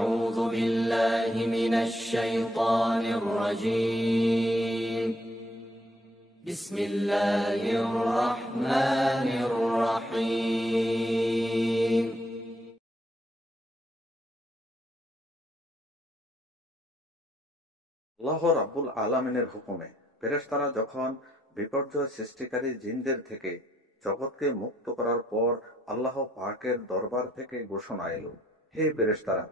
أعوذ بالله من الشيطان الرجيم بسم الله الرحمن الرحيم আল্লাহ রাব্বুল আলামিনের হুকুমে ফেরেশতারা যখন বিপর্যয় সৃষ্টিকারী জিনদের থেকে জগৎকে মুক্ত করার পর আল্লাহ পাকের দরবার থেকে ঘোষণা এলো, হে ফেরেশতারা,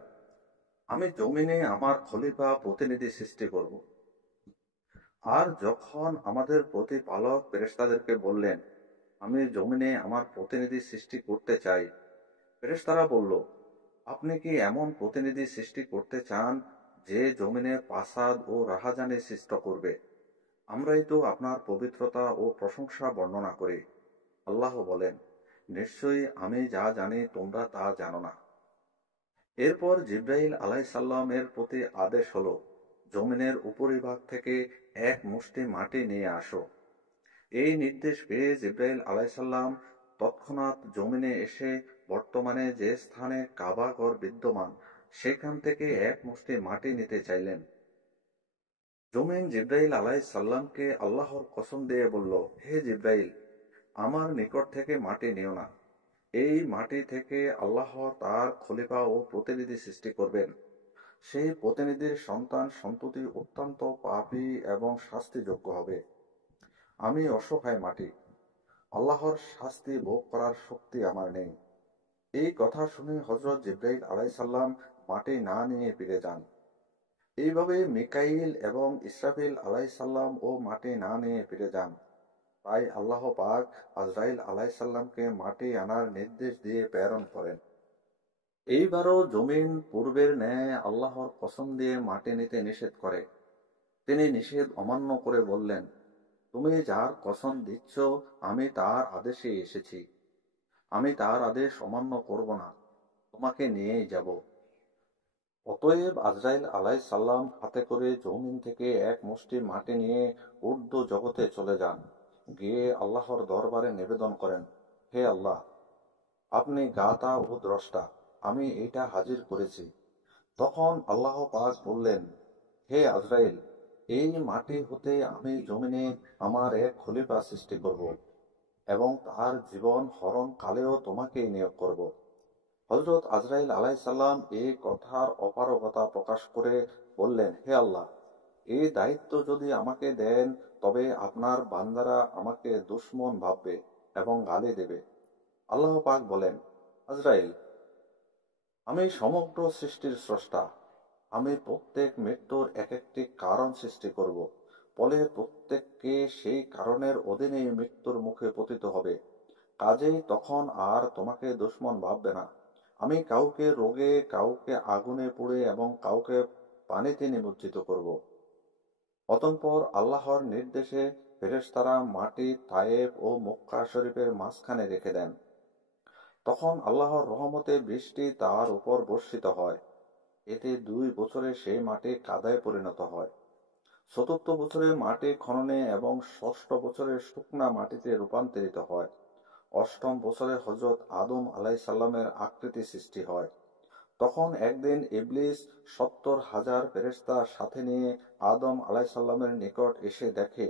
আমি জমিনে আমার খলিফা প্রতিনিধি সৃষ্টি করব। আর যখন আমাদের প্রতিপালক ফেরেশতাদেরকে বললেন, আমি জমিনে আমার প্রতিনিধি সৃষ্টি করতে চাই, ফেরেশতারা বলল, আপনি কি এমন প্রতিনিধি সৃষ্টি করতে চান যে জমিনে ফাসাদ ও রাহাজানি সৃষ্টি করবে? আমরাই তো আপনার পবিত্রতা ও প্রশংসা বর্ণনা করি। আল্লাহ বলেন, নিশ্চয়ই আমি যা জানি তোমরা তা জানো না। এরপর জিব্রাইল আলাইসাল্লামের প্রতি আদেশ হলো, জমিনের উপরিভাগ থেকে এক মুষ্টি মাটি নিয়ে আসো। এই নির্দেশ পেয়ে জিব্রাইল আলাইসাল্লাম তৎক্ষণাৎ জমিনে এসে বর্তমানে যে স্থানে কাবা ঘর বিদ্যমান সেখান থেকে এক মুষ্টি মাটি নিতে চাইলেন। জমিন জিব্রাইল আলাইসাল্লামকে আল্লাহর কসম দিয়ে বলল, হে জিব্রাইল, আমার নিকট থেকে মাটি নিও না। এই মাটি থেকে আল্লাহ তার খলিফা ও প্রতিনিধি সৃষ্টি করবেন। সেই প্রতিনিধির সন্তান সন্ততি অত্যন্ত পাপী এবং শাস্তিযোগ্য হবে। আমি অসহায় মাটি, আল্লাহর শাস্তি ভোগ করার শক্তি আমার নেই। এই কথা শুনে হযরত জিব্রাইল আলাইসাল্লাম মাটি না নিয়ে ফিরে যান। এইভাবে মিকাইল এবং ইসরাফিল আলাইসাল্লাম ও মাটি না নিয়ে ফিরে যান। তাই আল্লাহ পাক আজরাইল আলাইসাল্লামকে মাটি আনার নির্দেশ দিয়ে প্রেরণ করেন। এইবারও জমিন পূর্বের ন্যায় আল্লাহর কসম দিয়ে মাটি নিতে নিষেধ করে। তিনি নিষেধ অমান্য করে বললেন, তুমি যার কসম দিচ্ছ আমি তার আদেশে এসেছি, আমি তার আদেশ অমান্য করব না, তোমাকে নিয়েই যাব। অতএব আজরাইল আলাইসাল্লাম হাতে করে জমিন থেকে এক মুষ্টি মাটি নিয়ে ঊর্ধ্ব জগতে চলে যান। গিয়ে আল্লাহর দরবারে নিবেদন করেন, হে আল্লাহ, আপনি গাতা ও দ্রষ্টা, আমি এটা হাজির করেছি। তখন আল্লাহ পাক বললেন, হে আজরাইল, এই মাটি হতে আমি জমিনে আমার এক খলিফা সৃষ্টি করব এবং তার জীবন হরণ কালেও তোমাকেই নিয়োগ করব। হযরত আজরাইল আলাইসাল্লাম এই কথার অপারগতা প্রকাশ করে বললেন, হে আল্লাহ, এই দায়িত্ব যদি আমাকে দেন তবে আপনার বান্দারা আমাকে দুশমন ভাববে এবং গালি দেবে। আল্লাহ পাক বলেন, আজরাইল, আমি সমগ্র সৃষ্টির স্রষ্টা। আমি প্রত্যেক মৃত্যুর এক একটি কারণ সৃষ্টি করব, ফলে প্রত্যেককে সেই কারণের অধীনে মৃত্যুর মুখে পতিত হবে। কাজেই তখন আর তোমাকে দুশমন ভাববে না। আমি কাউকে রোগে, কাউকে আগুনে পুড়ে এবং কাউকে পানিতে নিমজ্জিত করব। অতঃপর আল্লাহর নির্দেশে ফেরেশতারা মাটি তায়েব ও মক্কা শরীফের মাঝখানে রেখে দেন। তখন আল্লাহর রহমতে বৃষ্টি তার উপর বর্ষিত হয়। এতে 2 বছরে সেই মাটি কাদায় পরিণত হয়। 4র্থ বছরে মাটি খননে এবং 6ষ্ঠ বছরে শুকনা মাটিতে রূপান্তরিত হয়। 8ম বছরে হযরত আদম আলাইসাল্লামের আকৃতি সৃষ্টি হয়। তখন একদিন ইবলিস 70,000 ফেরেশতা সাথে নিয়ে আদম আলাইসাল্লামের নিকট এসে দেখে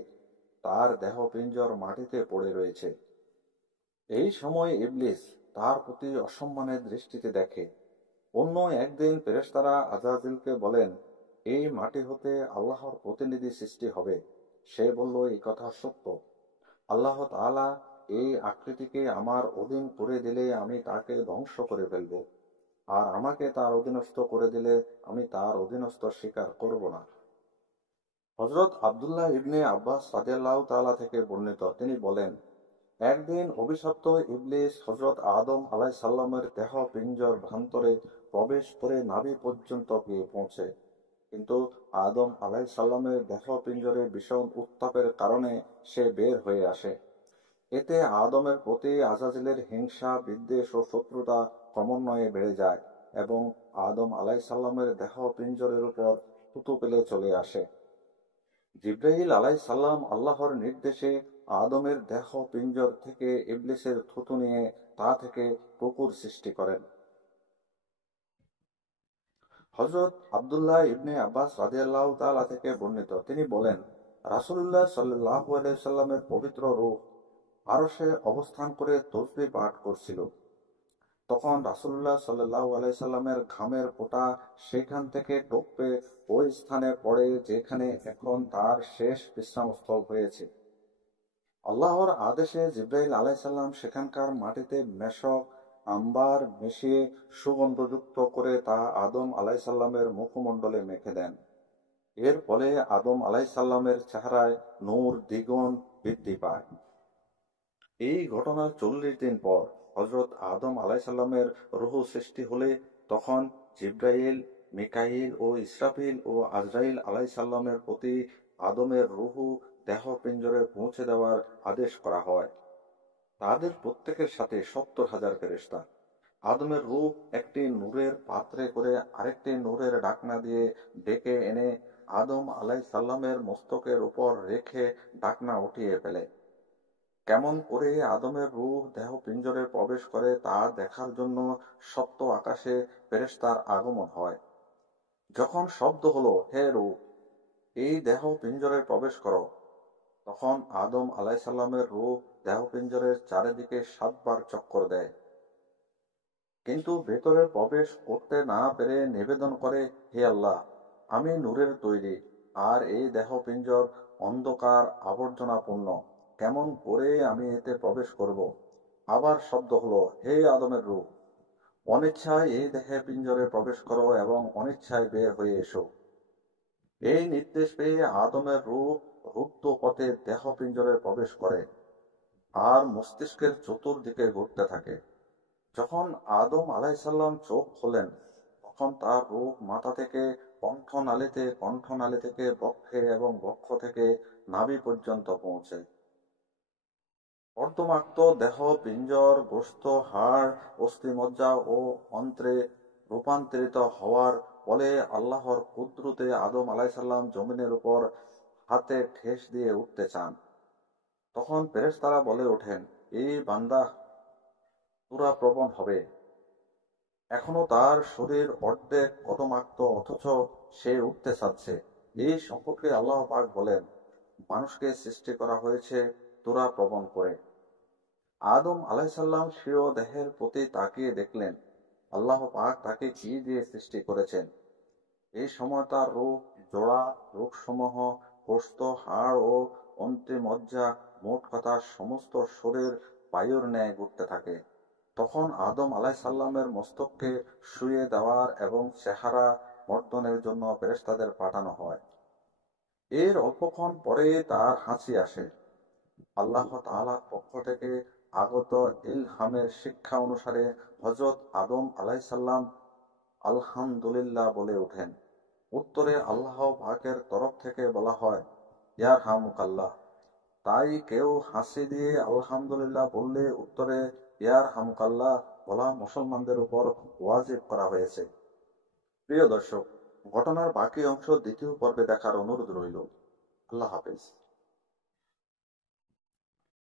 তার দেহপিঞ্জর মাটিতে পড়ে রয়েছে। এই সময় ইবলিস তার প্রতি অসম্মানের দৃষ্টিতে দেখে। অন্য একদিন ফেরেশতারা আজাজিলকে বলেন, এই মাটি হতে আল্লাহর প্রতিনিধি সৃষ্টি হবে। সে বলল, এই কথা সত্য। আল্লাহ তাআলা এই আকৃতিকে আমার অধীন করে দিলে আমি তাকে ধ্বংস করে ফেলব, আর আমাকে তার অধীনস্থ করে দিলে আমি তার অধীনস্থ স্বীকার করব না। হযরত আব্দুল্লাহ ইবনে আব্বাস রাদিয়াল্লাহু তাআলা থেকে বর্ণিত, তিনি বলেন, একদিন অভিশপ্ত ইবলিস হযরত আদম আলাইসাল্লামের দেহ পিঞ্জর ভ্রান্তরে প্রবেশ করে নাভি পর্যন্ত গিয়ে পৌঁছে, কিন্তু আদম আলাইসাল্লামের দেহ পিঞ্জরে ভীষণ উত্তাপের কারণে সে বের হয়ে আসে। এতে আদমের প্রতি আজাজিলের হিংসা, বিদ্বেষ ও শত্রুতা ক্রমান্বয়ে বেড়ে যায় এবং আদম আলাইসাল্লামের দেহ পিঞ্জরের উপর থুতু ফেলে চলে আসে। জিব্রাইল আলাইসাল্লাম আল্লাহর নির্দেশে আদমের দেহ পিঞ্জর থেকে ইবলিসের থুতু নিয়ে তা থেকে কুকুর সৃষ্টি করেন। হযরত আব্দুল্লাহ ইবনে আব্বাস রাদিয়াল্লাহু তাআলা থেকে বর্ণিত, তিনি বলেন, রাসূলুল্লাহ সাল্লাল্লাহু আলাইহি সাল্লামের পবিত্র রূহ আরশে অবস্থান করে তাসবিহ পাঠ করছিল। তখন রাসূলুল্লাহ সাল্লাল্লাহু আলাইহি সাল্লামের ঘামের ফোঁটা সেখান থেকে টপকে ওই স্থানে পড়ে যেখানে এখন তার শেষ বিশ্রামস্থল হয়েছে। আল্লাহর আদেশে জিবরাইল আলাইহিস সালাম সেখানকার মাটিতে মেশক, আম্বার মিশিয়ে সুগন্ধযুক্ত করে তা আদম আলাইহিস সালামের মুখমণ্ডলে মেখে দেন। এর ফলে আদম আলাইহিস সালামের চেহারায় নূর দ্বিগুণ বৃদ্ধি পায়। এই ঘটনার 40 দিন পর হযরত আদম আলাইহিস সালামের রূহ সৃষ্টি হলে তখন জিবরাইল, মিকাইল ও ইসরাফিল ও আজরাইল আলাইহিস সালামের প্রতি আদমের রূহ দেহ পিঞ্জরে পৌঁছে দেওয়ার আদেশ করা হয়। তাদের প্রত্যেকের সাথে 70,000 ফেরেশতা। আদমের রূহ একটি নূরের পাত্রে করে আরেকটি নূরের ঢাকনা দিয়ে ডেকে এনে আদম আলাইহিস সালামের মস্তকের উপর রেখে ঢাকনা উঠিয়ে ফেলে। কেমন করে আদমের রূহ দেহ পিঞ্জরে প্রবেশ করে তা দেখার জন্য সপ্ত আকাশে ফেরেশতার আগমন হয়। যখন শব্দ হলো, হে রূহ, এই দেহ পিঞ্জরে প্রবেশ করো, তখন আদম আলাইহিস সালামের রূহ দেহ পিঞ্জরের চারিদিকে 7 বার চক্কর দেয়, কিন্তু ভেতরে প্রবেশ করতে না পেরে নিবেদন করে, হে আল্লাহ, আমি নূরের তৈরি, আর এই দেহ পিঞ্জর অন্ধকার আবর্জনাপূর্ণ, কেমন করে আমি এতে প্রবেশ করব? আবার শব্দ হলো, হে আদমের রূহ, অনিচ্ছায় এই দেহে পিঞ্জরে প্রবেশ করো এবং অনিচ্ছায় বের হয়ে এসো। এই নির্দেশ পেয়ে আদমের রূহ রুদ্ধ পথে দেহ পিঞ্জরে প্রবেশ করে আর মস্তিষ্কের চতুর্দিকে ঘুরতে থাকে। যখন আদম আলাইহিস সালাম চোখ খোলেন, তখন তার রূহ মাথা থেকে কণ্ঠনালীতে, কণ্ঠনালী থেকে বক্ষে এবং বক্ষ থেকে নাভি পর্যন্ত পৌঁছে। অর্ধমাক্ত দেহ পিঞ্জর, গোশত, হাড়, অস্থিমজ্জা ও অন্ত্রে রূপান্তরিত হওয়ার ফলে আল্লাহর কুদরতে আদম আলাইহিস সালাম জমিনের উপর হাতে ঠেস দিয়ে উঠতে চান। তখন ফেরেশতারা বলে ওঠেন, এই বান্দা প্রবণ হবে। এখনো তার শরীর অর্ধেক কদমাক্ত, অথচ সে উঠতে চাচ্ছে। এই সম্পর্কে আল্লাহ পাক বলেন, মানুষকে সৃষ্টি করা হয়েছে প্রবণ করে। আদম আলাইহিস সালাম স্বীয় দেহের প্রতি তাকিয়ে দেখলেন আল্লাহ পাক তাকে কি দিয়ে সৃষ্টি করেছেন। এই সময় তার রূহ, জোড়া, রোগসমূহ, গোশত, হাড় ও অন্ত্রিমজ্জা, মোট কথা সমস্ত শরীর বায়ুর ন্যায় ঘুরতে থাকে। তখন আদম আলাইহিস সালামের মস্তককে শুইয়ে দেওয়ার এবং চেহারা বর্ধনের জন্য ফেরেশতাদের পাঠানো হয়। এর অল্পক্ষণ পরে তার হাসি আসে। আল্লাহ তাআলার পক্ষ থেকে আগত ইলহামের শিক্ষা অনুসারে হযরত আদম আলাইহিস সালাম আলহামদুলিল্লাহ বলে ওঠেন। উত্তরে আল্লাহ পাকের তরফ থেকে বলা হয়, ইয়ারহামুকাল্লাহ। তাই কেউ হাসি দিয়ে আলহামদুলিল্লাহ বললে উত্তরে ইয়ারহামুকাল্লাহ বলা মুসলমানদের উপর ওয়াজিব করা হয়েছে। প্রিয় দর্শক, ঘটনার বাকি অংশ দ্বিতীয় পর্বে দেখার অনুরোধ রইল। আল্লাহ হাফেজ।